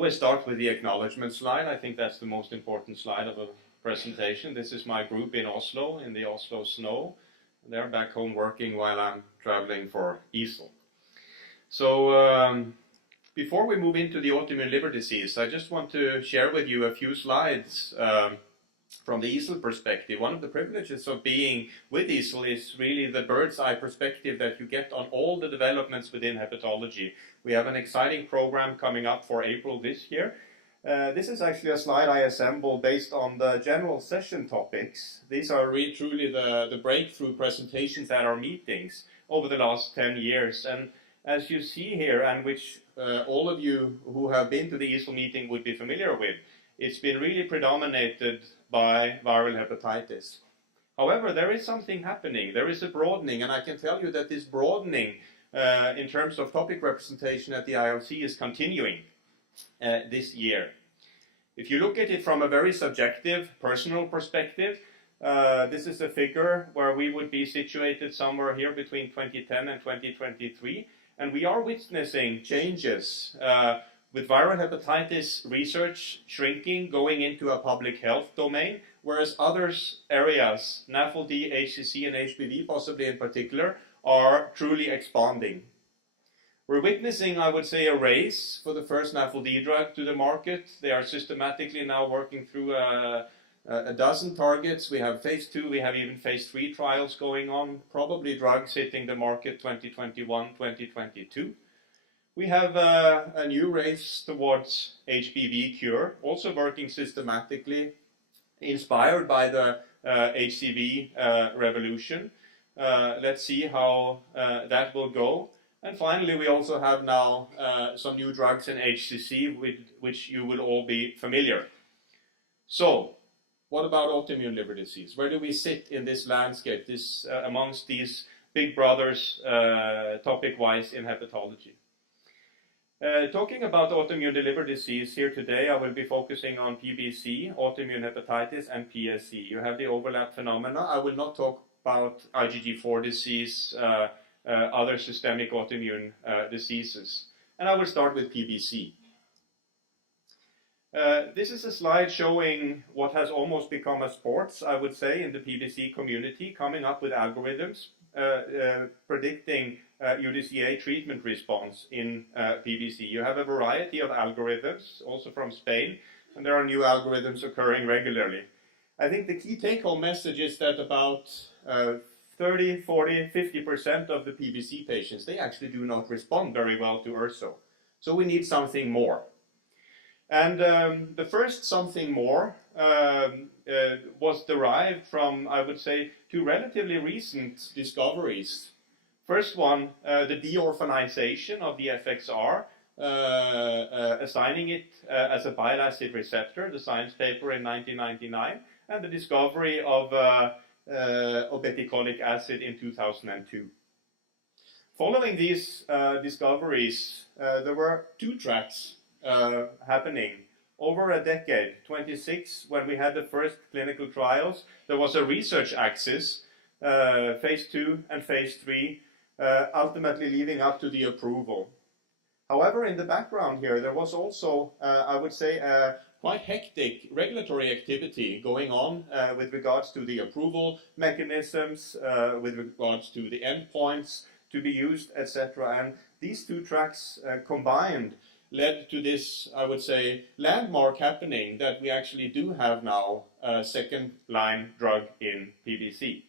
always start with the acknowledgement slide. I think that's the most important slide of a presentation. This is my group in Oslo, in the Oslo snow. They're back home working while I'm traveling for EASL. So before we move into the autoimmune liver disease, I just want to share with you a few slides from the EASL perspective. One of the privileges of being with EASL is really the bird's eye perspective that you get on all the developments within hepatology. We have an exciting program coming up for April this year. This is actually a slide I assembled based on the general session topics. These are really truly the breakthrough presentations at our meetings over the last 10 years. And as you see here, and which all of you who have been to the EASL meeting would be familiar with, it's been really predominated by viral hepatitis. However, there is something happening. There is a broadening, and I can tell you that this broadening in terms of topic representation at the ILC is continuing this year. If you look at it from a very subjective, personal perspective, this is a figure where we would be situated somewhere here between 2010 and 2023, and we are witnessing changes with viral hepatitis research shrinking, going into a public health domain, whereas other areas, NAFLD, HCC, and HBV possibly in particular, are truly expanding. We're witnessing, I would say, a race for the first NAFLD drug to the market. They are systematically now working through a dozen targets. We have phase 2, we have even phase 3 trials going on, probably drugs hitting the market 2021, 2022. We have a new race towards HBV cure, also working systematically, inspired by the HCV revolution. Let's see how that will go. And finally, we also have now some new drugs in HCC with which you will all be familiar. So, what about autoimmune liver disease? Where do we sit in this landscape, amongst these big brothers topic-wise in hepatology? Talking about autoimmune liver disease here today, I will be focusing on PBC, autoimmune hepatitis, and PSC. You have the overlap phenomena. I will not talk about IgG4 disease, other systemic autoimmune diseases. And I will start with PBC. This is a slide showing what has almost become a sport, I would say, in the PBC community, coming up with algorithms predicting UDCA treatment response in PBC. You have a variety of algorithms, also from Spain, and there are new algorithms occurring regularly. I think the key take-home message is that about 30, 40, 50% of the PBC patients, they actually do not respond very well to URSO. So we need something more. And the first something more was derived from, I would say, two relatively recent discoveries. First one, the de-orphanization of the FXR, assigning it as a bile acid receptor, the Science paper in 1999, and the discovery of obeticholic acid in 2002. Following these discoveries, there were two tracks happening over a decade. 26, when we had the first clinical trials, there was a research axis, phase 2 and phase 3, ultimately leading up to the approval. However, in the background here, there was also, I would say, a quite hectic regulatory activity going on with regards to the approval mechanisms, with regards to the endpoints to be used, etc. And these two tracks combined led to this, I would say, landmark happening that we actually do have now a second-line drug in PBC.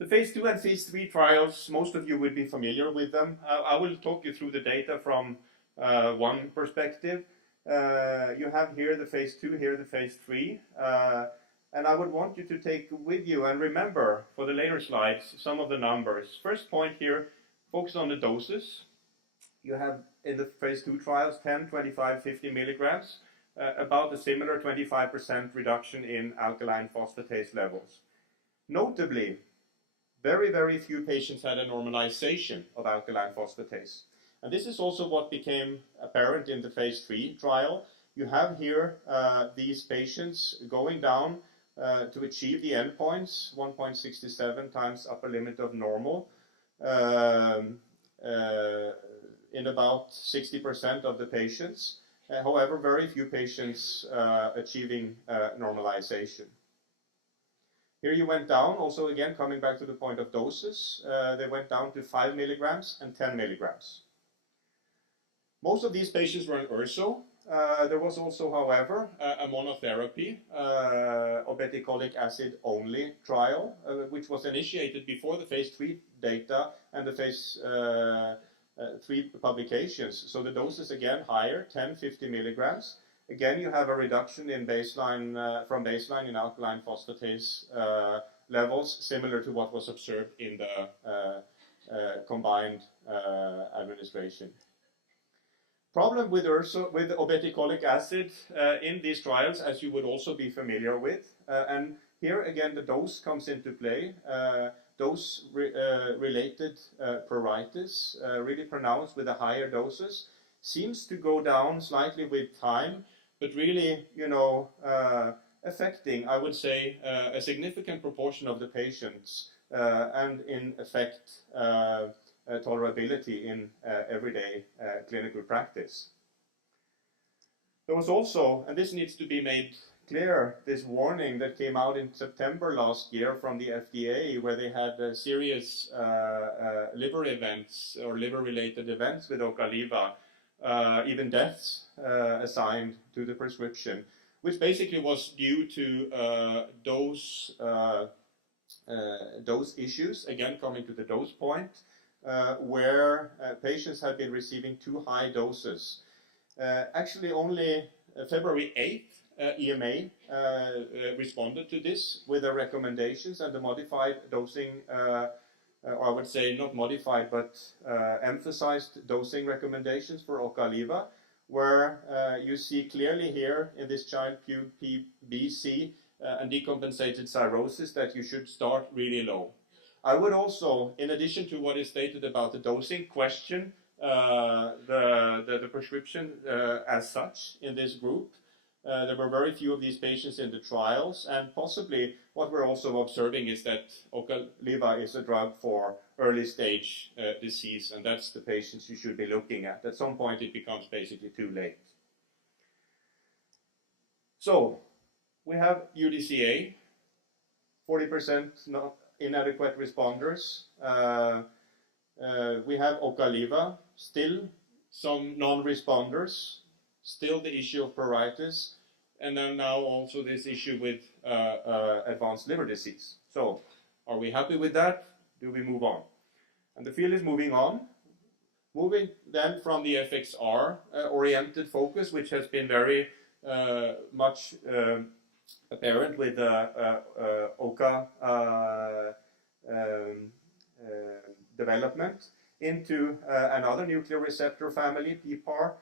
The phase 2 and phase 3 trials, most of you would be familiar with them. I will talk you through the data from one perspective. You have here the phase 2, here the phase 3. And I would want you to take with you and remember for the later slides some of the numbers. First point here, focus on the doses. You have in the phase 2 trials 10, 25, 50 milligrams, about a similar 25% reduction in alkaline phosphatase levels. Notably, very, very few patients had a normalization of alkaline phosphatase. And this is also what became apparent in the phase 3 trial. You have here these patients going down to achieve the endpoints, 1.67 times upper limit of normal. in about 60% of the patients. However, very few patients achieving normalization. Here you went down, also again coming back to the point of doses, they went down to 5 milligrams and 10 milligrams. Most of these patients were in URSO. There was also, however, a monotherapy, obeticholic acid only trial, which was initiated before the phase 3 data and the phase 3 publications. So the doses again higher, 10, 50 milligrams. Again, you have a reduction in baseline, from baseline in alkaline phosphatase levels, similar to what was observed in the combined administration. Problem with obeticholic acid in these trials, as you would also be familiar with, and here again the dose comes into play. Dose-related pruritus, really pronounced with the higher doses, seems to go down slightly with time, but really, affecting, I would say, a significant proportion of the patients, and in effect, tolerability in everyday clinical practice. There was also, and this needs to be made clear, this warning that came out in September last year from the FDA, where they had serious liver events or liver-related events with Ocaliva, even deaths assigned to the prescription, which basically was due to dose issues, again coming to the dose point, where patients had been receiving too high doses. Actually, only February 8th, EMA responded to this with the recommendations and the modified dosing, or I would say not modified, but emphasized dosing recommendations for Ocaliva, where you see clearly here in this child QPBC and decompensated cirrhosis that you should start really low. I would also, in addition to what is stated about the dosing, question the prescription as such in this group. There were very few of these patients in the trials, and possibly what we're also observing is that Ocaliva is a drug for early stage disease, and that's the patients you should be looking at. At some point it becomes basically too late. So, we have UDCA, 40% not inadequate responders. We have Ocaliva, still some non-responders, still the issue of pruritus, and then now also this issue with advanced liver disease. So, are we happy with that? Do we move on? And the field is moving on. Moving then from the FXR oriented focus, which has been very much apparent with OCA development, into another nuclear receptor family, PPAR,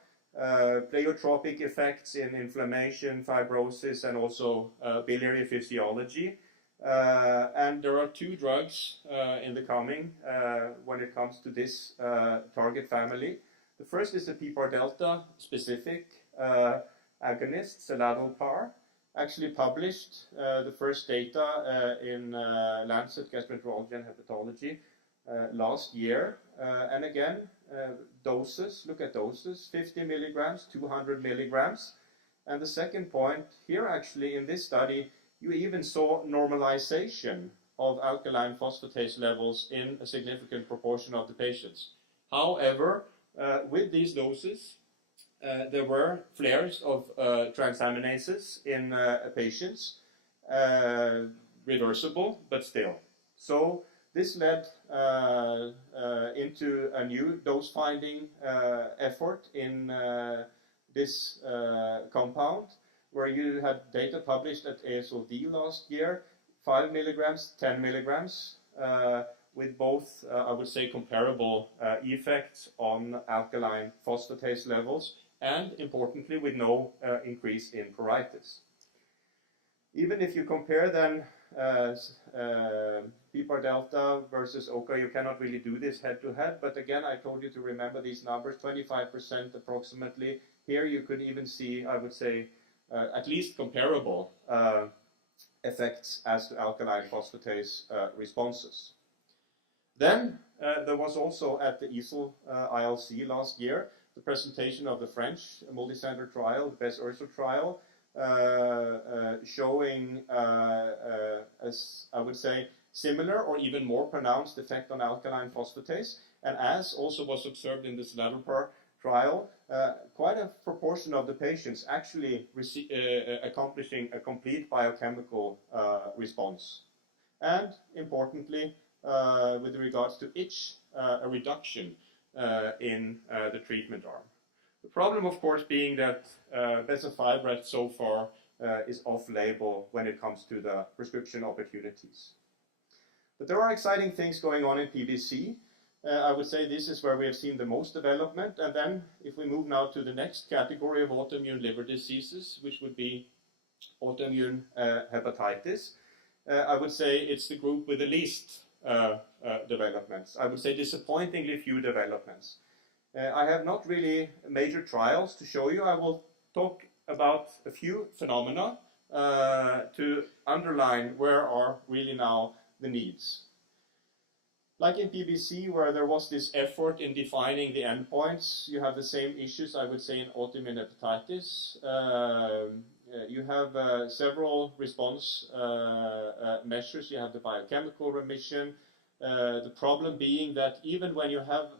pleiotropic effects in inflammation, fibrosis, and also biliary physiology. And there are two drugs in the coming when it comes to this target family. The first is the PPAR delta specific agonist, Seladalpar, actually published the first data in Lancet Gastroenterology and Hepatology last year. And again, doses, look at doses, 50 milligrams, 200 milligrams. And the second point here, actually, in this study, you even saw normalization of alkaline phosphatase levels in a significant proportion of the patients. However, with these doses, there were flares of transaminases in patients, reversible, but still. So this led into a new dose-finding effort in this compound, where you had data published at ASOD last year, 5 milligrams, 10 milligrams, with both, I would say, comparable effects on alkaline phosphatase levels, and importantly, with no increase in pruritus. Even if you compare then PPAR delta versus OCA, you cannot really do this head-to-head, but again, I told you to remember these numbers, 25% approximately. Here you could even see, I would say, at least comparable effects as to alkaline phosphatase responses. Then there was also at the EASL ILC last year the presentation of the French multi-center trial, the BEST-URSO trial, showing, as I would say, similar or even more pronounced effect on alkaline phosphatase, and as also was observed in this Ladelper trial, quite a proportion of the patients actually accomplishing a complete biochemical response. And importantly, with regards to itch, a reduction in the treatment arm. The problem, of course, being that bezafibrate so far is off-label when it comes to the prescription opportunities. But there are exciting things going on in PBC. I would say this is where we have seen the most development. And then if we move now to the next category of autoimmune liver diseases, which would be autoimmune hepatitis, I would say it's the group with the least developments. I would say disappointingly few developments. I have not really major trials to show you. I will talk about a few phenomena to underline where are really now the needs. Like in PBC, where there was this effort in defining the endpoints, you have the same issues, I would say, in autoimmune hepatitis. You have several response measures. You have the biochemical remission. The problem being that even when you have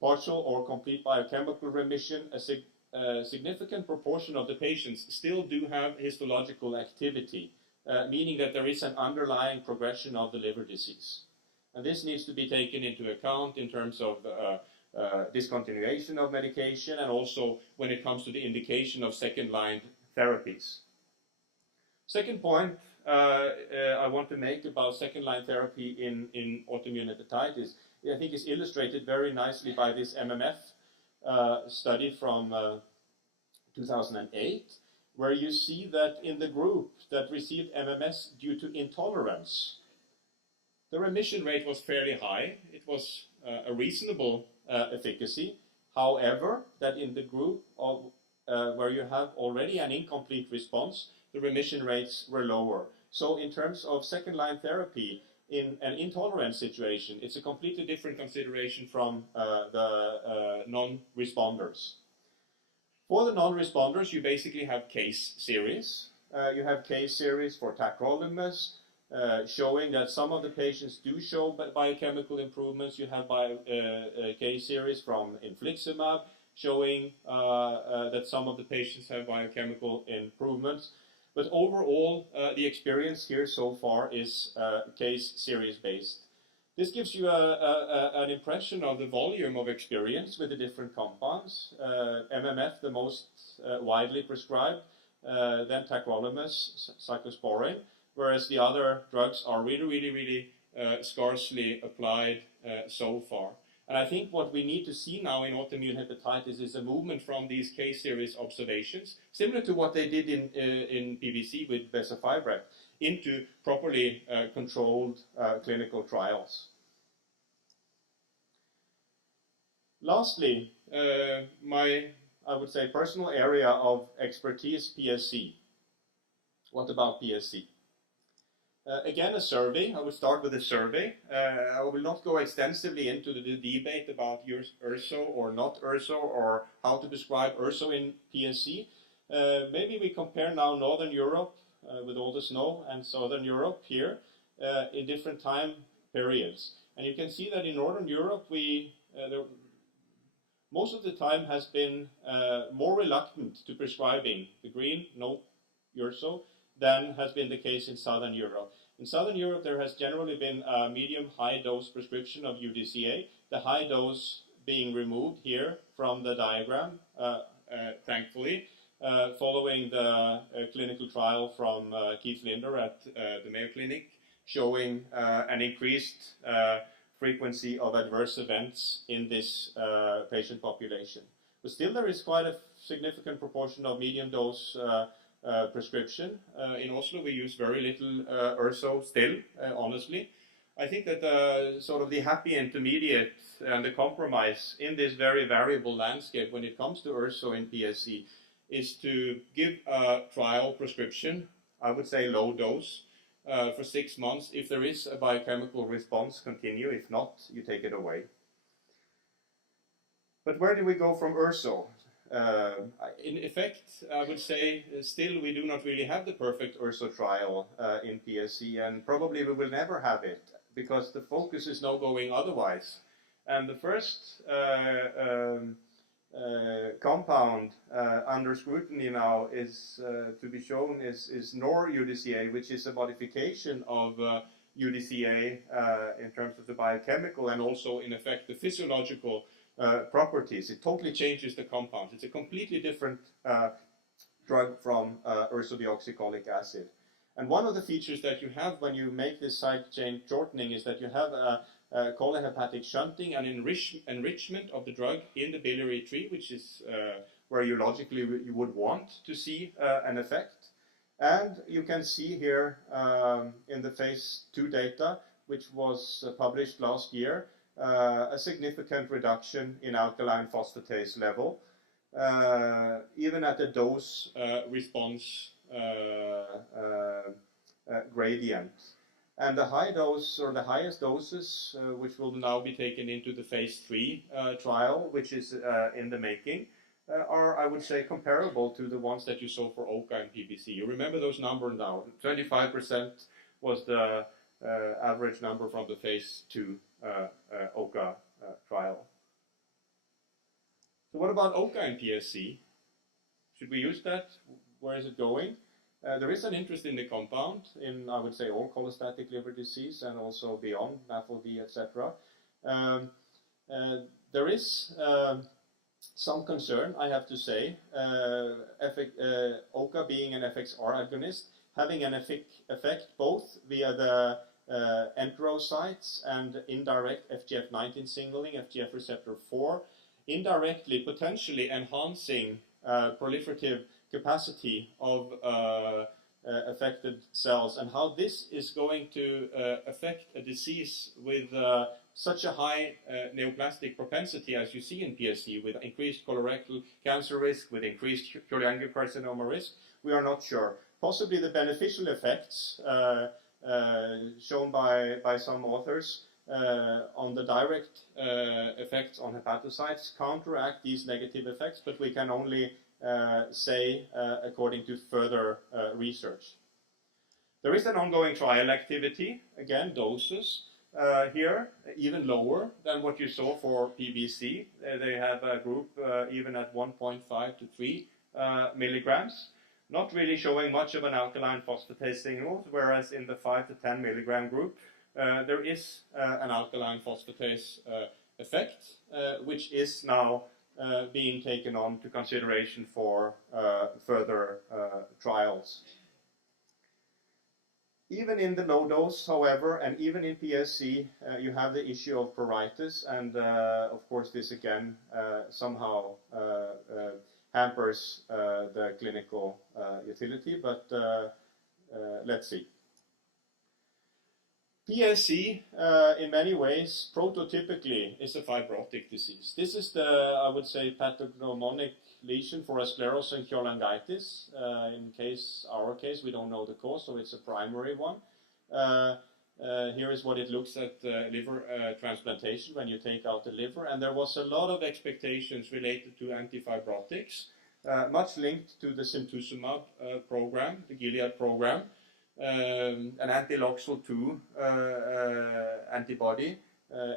partial or complete biochemical remission, a significant proportion of the patients still do have histological activity, meaning that there is an underlying progression of the liver disease. And this needs to be taken into account in terms of discontinuation of medication and also when it comes to the indication of second-line therapies. Second point I want to make about second-line therapy in autoimmune hepatitis, I think is illustrated very nicely by this MMF study from 2008, where you see that in the group that received MMS due to intolerance, the remission rate was fairly high. It was a reasonable efficacy. However, that in the group of where you have already an incomplete response, the remission rates were lower. So in terms of second-line therapy, in an intolerance situation, it's a completely different consideration from the non-responders. For the non-responders, you basically have case series. You have case series for tacrolimus, showing that some of the patients do show biochemical improvements. You have case series from infliximab, showing that some of the patients have biochemical improvements. But overall, the experience here so far is case series based. This gives you an impression of the volume of experience with the different compounds. MMF, the most widely prescribed, then tacrolimus, cyclosporine, whereas the other drugs are really scarcely applied so far. And I think what we need to see now in autoimmune hepatitis is a movement from these case series observations, similar to what they did in PBC with bezafibrate, into properly controlled clinical trials. Lastly, my, I would say, personal area of expertise, PSC. What about PSC? Again, a survey. I will start with a survey. I will not go extensively into the debate about URSO or not URSO or how to prescribe URSO in PSC. Maybe we compare now Northern Europe with all the snow and Southern Europe here in different time periods. And you can see that in Northern Europe, most of the time has been more reluctant to prescribing the green, no URSO, than has been the case in Southern Europe. In Southern Europe, there has generally been a medium-high dose prescription of UDCA, the high dose being removed here from the diagram, thankfully, following the clinical trial from Keith Linder at the Mayo Clinic, showing an increased frequency of adverse events in this patient population. But still, there is quite a significant proportion of medium dose prescription. In Oslo, we use very little URSO still, honestly. I think that sort of the happy intermediate and the compromise in this very variable landscape when it comes to URSO in PSC is to give a trial prescription, I would say low dose, for 6 months. If there is a biochemical response, continue. If not, you take it away. But where do we go from URSO? In effect, I would say still we do not really have the perfect URSO trial in PSC, and probably we will never have it, because the focus is now going otherwise. And the first compound under scrutiny now is to be shown is nor-UDCA, which is a modification of UDCA in terms of the biochemical and also in effect the physiological properties. It totally changes the compound. It's a completely different drug from ursodeoxycholic acid. And one of the features that you have when you make this side chain shortening is that you have colohepatic shunting and enrichment of the drug in the biliary tree, which is where you logically you would want to see an effect. And you can see here in the phase 2 data, which was published last year, a significant reduction in alkaline phosphatase level, even at the dose response gradient. And the high dose, or the highest doses, which will now be taken into the phase 3 trial, which is in the making, are, I would say, comparable to the ones that you saw for OCA and PBC. You remember those numbers now. 25% was the average number from the phase 2 OCA trial. So what about OCA and PSC? Should we use that? Where is it going? There is an interest in the compound in, I would say, all cholestatic liver disease and also beyond, NAFLD, etc. There is some concern, I have to say, OCA being an FXR agonist, having an effect both via the enterocytes and indirect FGF19 signaling, FGF receptor 4, indirectly potentially enhancing proliferative capacity of affected cells, and how this is going to affect a disease with such a high neoplastic propensity as you see in PSC, with increased colorectal cancer risk, with increased cholangiocarcinoma risk. We are not sure. Possibly the beneficial effects shown by some authors on the direct effects on hepatocytes counteract these negative effects, but we can only say according to further research. There is an ongoing trial activity, again doses here, even lower than what you saw for PBC. They have a group even at 1.5 to 3 milligrams, not really showing much of an alkaline phosphatase signal, whereas in the 5 to 10 milligram group there is an alkaline phosphatase effect, which is now being taken on to consideration for further trials. Even in the low dose, however, and even in PSC, you have the issue of pruritus, and of course this again somehow hampers the clinical utility, but let's see. PSC, in many ways, prototypically is a fibrotic disease. This is the, I would say, pathognomonic lesion for a sclerosing cholangitis. In our case, we don't know the cause, so it's a primary one. Here is what it looks at liver transplantation when you take out the liver. And there was a lot of expectations related to antifibrotics, much linked to the simtuzumab program, the Gilead program. An anti-LOXL2 antibody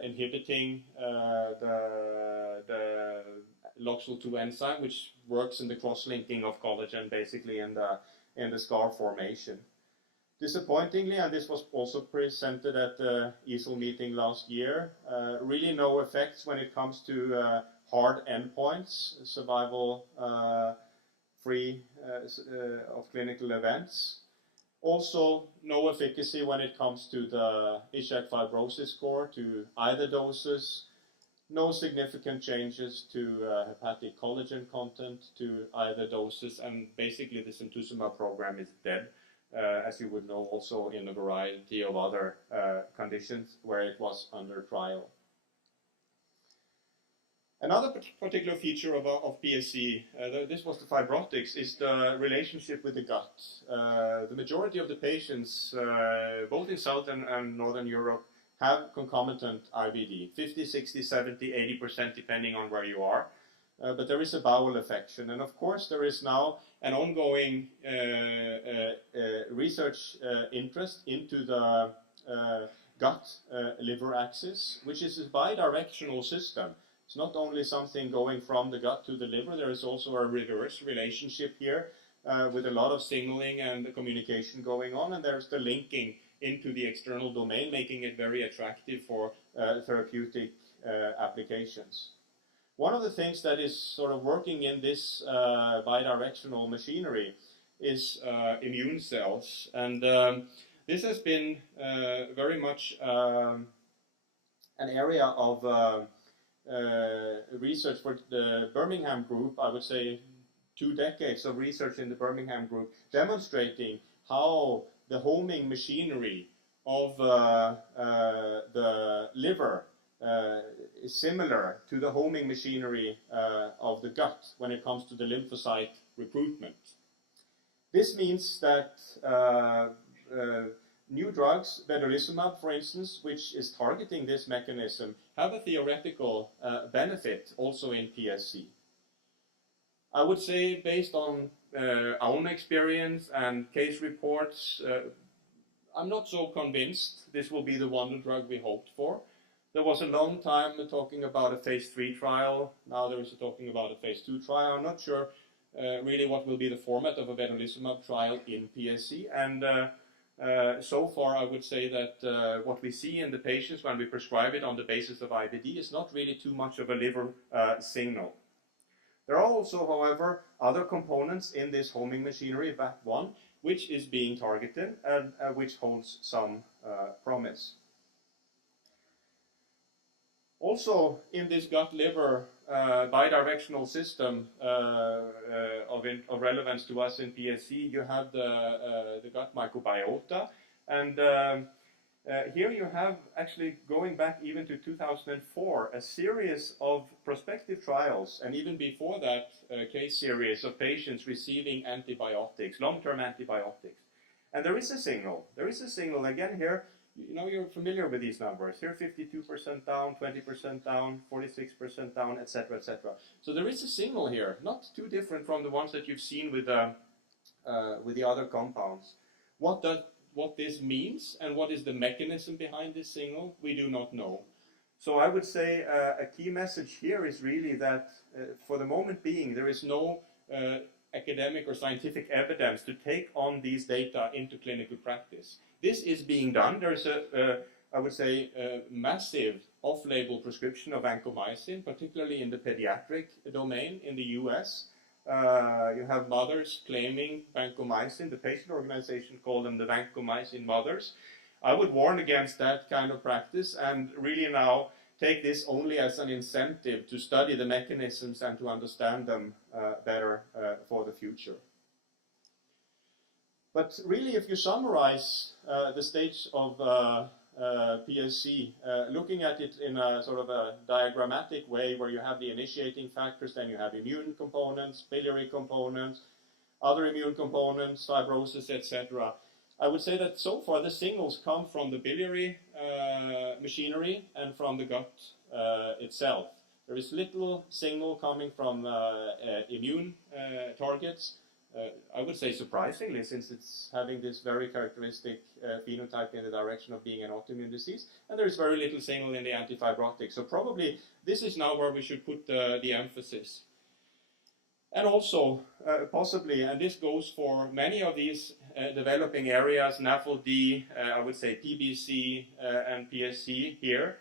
inhibiting the LOXL2 enzyme, which works in the cross-linking of collagen, basically in the scar formation. Disappointingly, and this was also presented at the EASL meeting last year, really no effects when it comes to hard endpoints, survival free of clinical events. Also, no efficacy when it comes to the Ishak fibrosis score, to either doses. No significant changes to hepatic collagen content to either doses, and basically the simtuzumab program is dead, as you would know also in a variety of other conditions where it was under trial. Another particular feature of PSC, this was the fibrotics, is the relationship with the gut. The majority of the patients, both in Southern and Northern Europe, have concomitant IBD, 50, 60, 70, 80% depending on where you are. But there is a bowel affection. And of course there is now an ongoing research interest into the gut-liver axis, which is a bidirectional system. It's not only something going from the gut to the liver, there is also a reverse relationship here with a lot of signaling and the communication going on, and there's the linking into the external domain, making it very attractive for therapeutic applications. One of the things that is sort of working in this bidirectional machinery is immune cells, and this has been very much an area of research for the Birmingham group. I would say 2 decades of research in the Birmingham group demonstrating how the homing machinery of the liver is similar to the homing machinery of the gut when it comes to the lymphocyte recruitment. This means that new drugs, vedolizumab for instance, which is targeting this mechanism, have a theoretical benefit also in PSC. I would say, based on our own experience and case reports, I'm not so convinced this will be the wonder drug we hoped for. There was a long time talking about a phase 3 trial. Now there is talking about a phase 2 trial. I'm not sure really what will be the format of a vedolizumab trial in PSC. And so far, I would say that what we see in the patients when we prescribe it on the basis of IBD is not really too much of a liver signal. There are also, however, other components in this homing machinery, VAP1, which is being targeted and which holds some promise. Also, in this gut-liver bidirectional system of relevance to us in PSC, you have the gut microbiota, and here you have, actually going back even to 2004, a series of prospective trials, and even before that, a case series of patients receiving antibiotics, long-term antibiotics. And there is a signal. There is a signal. Again here, you know, you're familiar with these numbers. Here 52% down, 20% down, 46% down, etc., etc. So there is a signal here, not too different from the ones that you've seen with the other compounds. What this means and what is the mechanism behind this signal, we do not know. So I would say a key message here is really that for the moment being, there is no academic or scientific evidence to take on these data into clinical practice. This is being done. There's I would say, a massive off-label prescription of vancomycin, particularly in the pediatric domain in the US. You have mothers claiming vancomycin. The patient organization called them the vancomycin mothers. I would warn against that kind of practice and really now take this only as an incentive to study the mechanisms and to understand them better for the future. But really, if you summarize the stage of PSC, looking at it in a sort of a diagrammatic way where you have the initiating factors, then you have immune components, biliary components, other immune components, fibrosis, etc. I would say that so far the signals come from the biliary machinery and from the gut itself. There is little signal coming from immune targets. I would say surprisingly, since it's having this very characteristic phenotype in the direction of being an autoimmune disease, and there is very little signal in the antifibrotic. So probably this is now where we should put the emphasis. And also, possibly, and this goes for many of these developing areas, NAFLD, I would say PBC and PSC here,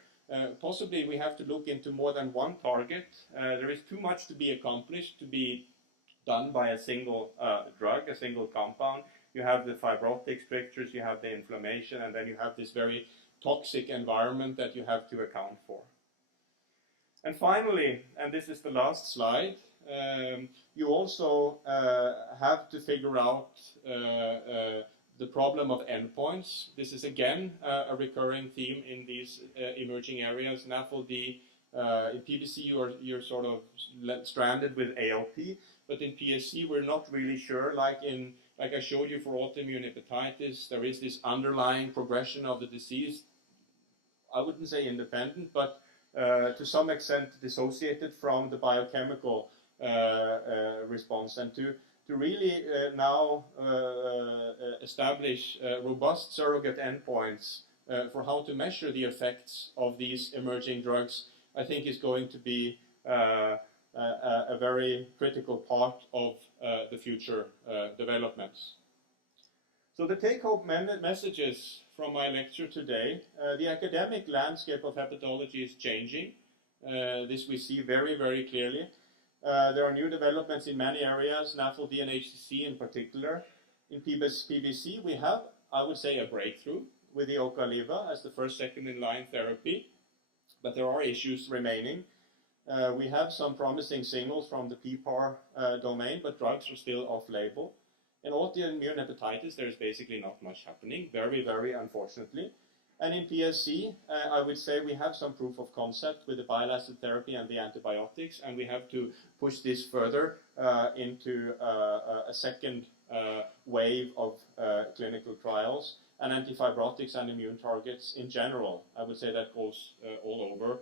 possibly we have to look into more than one target. There is too much to be accomplished to be done by a single drug, a single compound. You have the fibrotic strictures, you have the inflammation, and then you have this very toxic environment that you have to account for. And finally, and this is the last slide, you also have to figure out the problem of endpoints. This is again a recurring theme in these emerging areas, NAFLD, In PBC, you're sort of stranded with ALP, but in PSC, we're not really sure. Like I showed you for autoimmune hepatitis, there is this underlying progression of the disease. I wouldn't say independent, but to some extent dissociated from the biochemical response, and to really now establish robust surrogate endpoints for how to measure the effects of these emerging drugs, I think is going to be a very critical part of the future developments. So the take-home messages from my lecture today: the academic landscape of hepatology is changing. This we see very, very clearly. There are new developments in many areas, NAFLD and HCC in particular. In PBC, we have, I would say, a breakthrough with the Ocaliva as the first second-in-line therapy, but there are issues remaining. We have some promising signals from the PPAR domain, but drugs are still off-label. In autoimmune hepatitis, there's basically not much happening, very, very unfortunately. And in PSC, I would say we have some proof of concept with the bile acid therapy and the antibiotics, and we have to push this further into a second wave of clinical trials. And antifibrotics and immune targets in general, I would say that goes all over,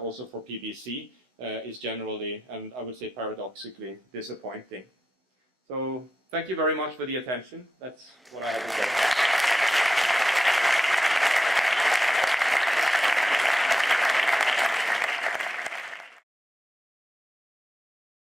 also for PBC, is generally, and I would say paradoxically, disappointing. So thank you very much for the attention. That's what I have.